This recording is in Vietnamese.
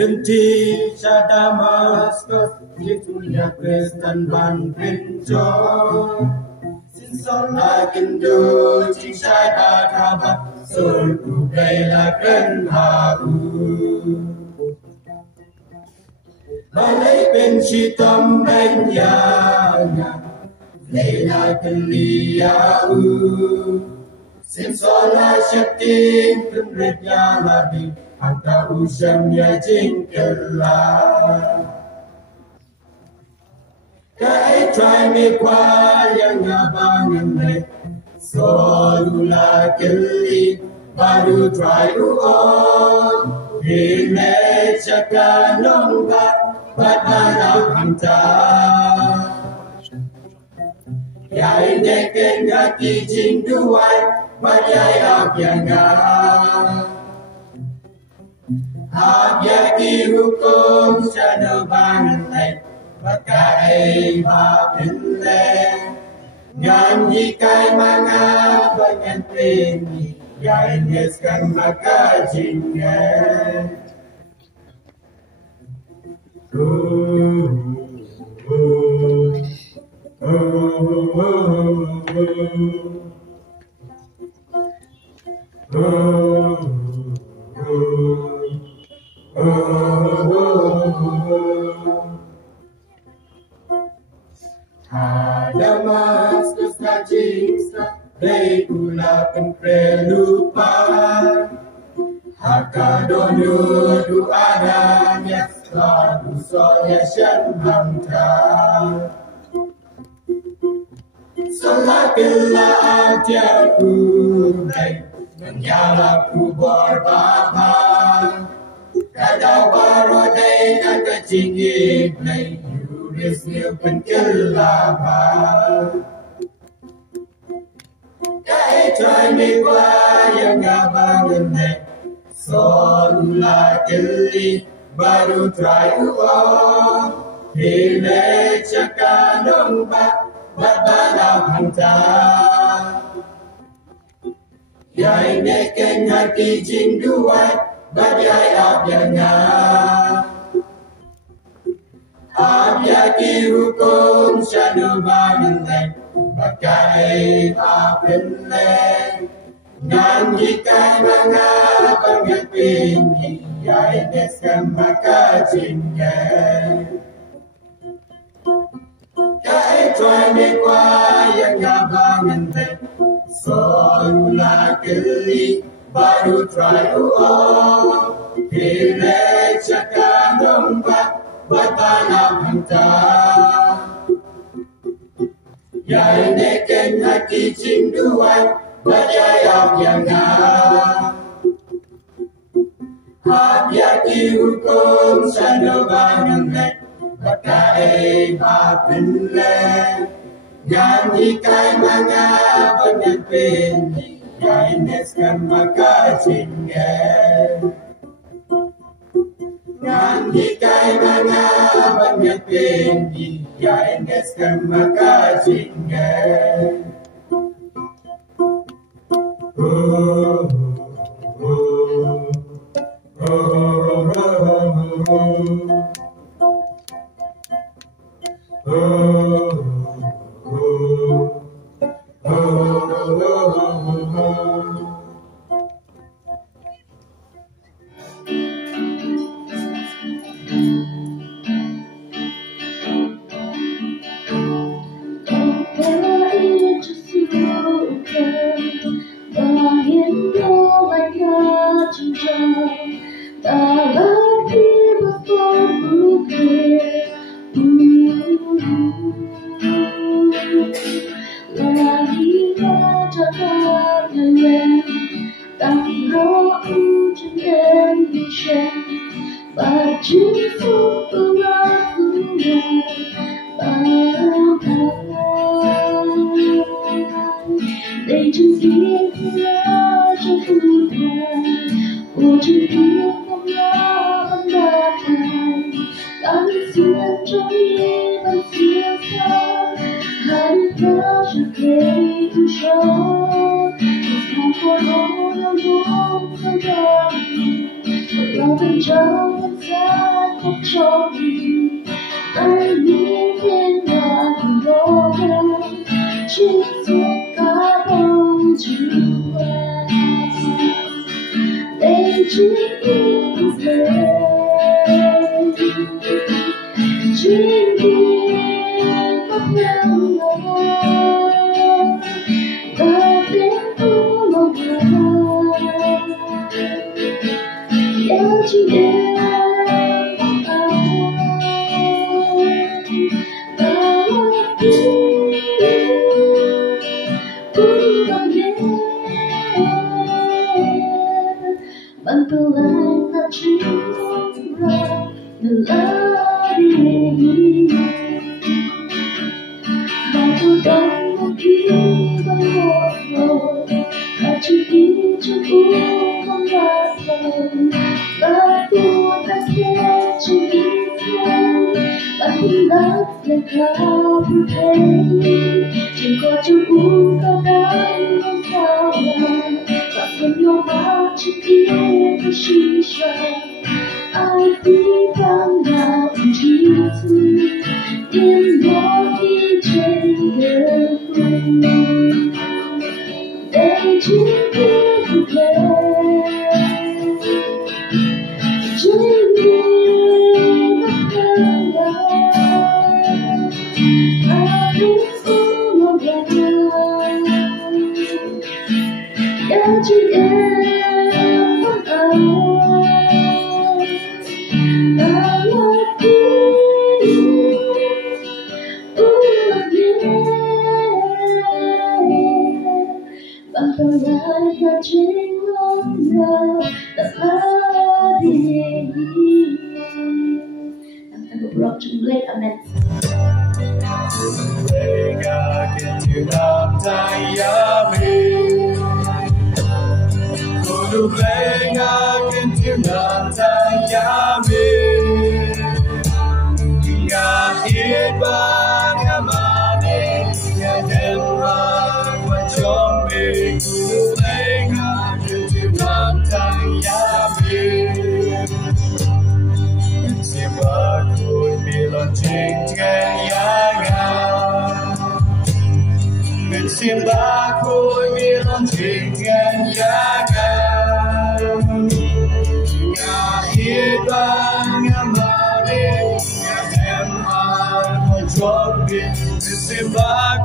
Berhenti Damaskus Jitunya Kristen ban pinjol Sinsola kendo Cincai batabat Sulku bela kenharu Balai pensitam benyanya Leila keliyau Sinsola syakting Kemretnya labi Angka usamnya jingkelah Kai try me kwa yang abangan me Solula keli baru try on Hine caka lomba Badara hanta Yai neken hati jing duai Badai abjanga Abjaki hukum sana bangai Bakai mapinle Nyanyi kai manga Bangan tinggi Yang ngeskan maka jingga Damaskus kacista Regula penprelupa Hakadonyo du adanya Lalu soya syanhamta Salakila ajaku Menyala kubor bapa Kadau barodai na kacingit Yurisnya penkelapa Kai try me yang abangan Solula keli baru try uang Hile caka nomba Badbalap hanta Yai neken hati jing duat Badai abjanga Abjaki hukum syadu bangan Bakai apinle Nganjikai manga bangat pingi Yai neskan maka jingga Kai try me kwa yang abangan Solula keli baru try uang Hile caka nomba Badbalap hanta Yai neken hati jing duai Badai abjanga Abjaki hukum sana bangan Bakai mapinle Nyanyi kai manga banyak pingi Yai neskan maka jingga Nyanyi kai manga banyak pingi Yai neskan maka jingga 了这舞台，我只凭空了般的爱，当天终一般心酸，还得是给不上，你看过路有路很的你，我要等着我在空中里，而你变得很多人，去做感动之外，北京一飞，今天不能了，那边不能了，要几年？慢跑来那只梦了电影，好不懂我一个我，那只一直不放的风，把不的天只一天，把你的脸靠不配，经过这无法当人造人，把所有把持也不牺牲，爱比当然几次，淹没一切的魂，北京不退，今夜的朋友，爱比不落人，要几年？慢跑来那最温柔的电影。Aku berok jumlah amen. Mereka ketidak tayami, kudu mereka ketidak tayami, ngahit bangamane, ngadenran wajombe, kudu mereka ketidak tayami. Sebakun bilon jengkel yangan, sebakun bilon jengkel yangan, ngahit bangamane, ngadenran wajombe, sebakun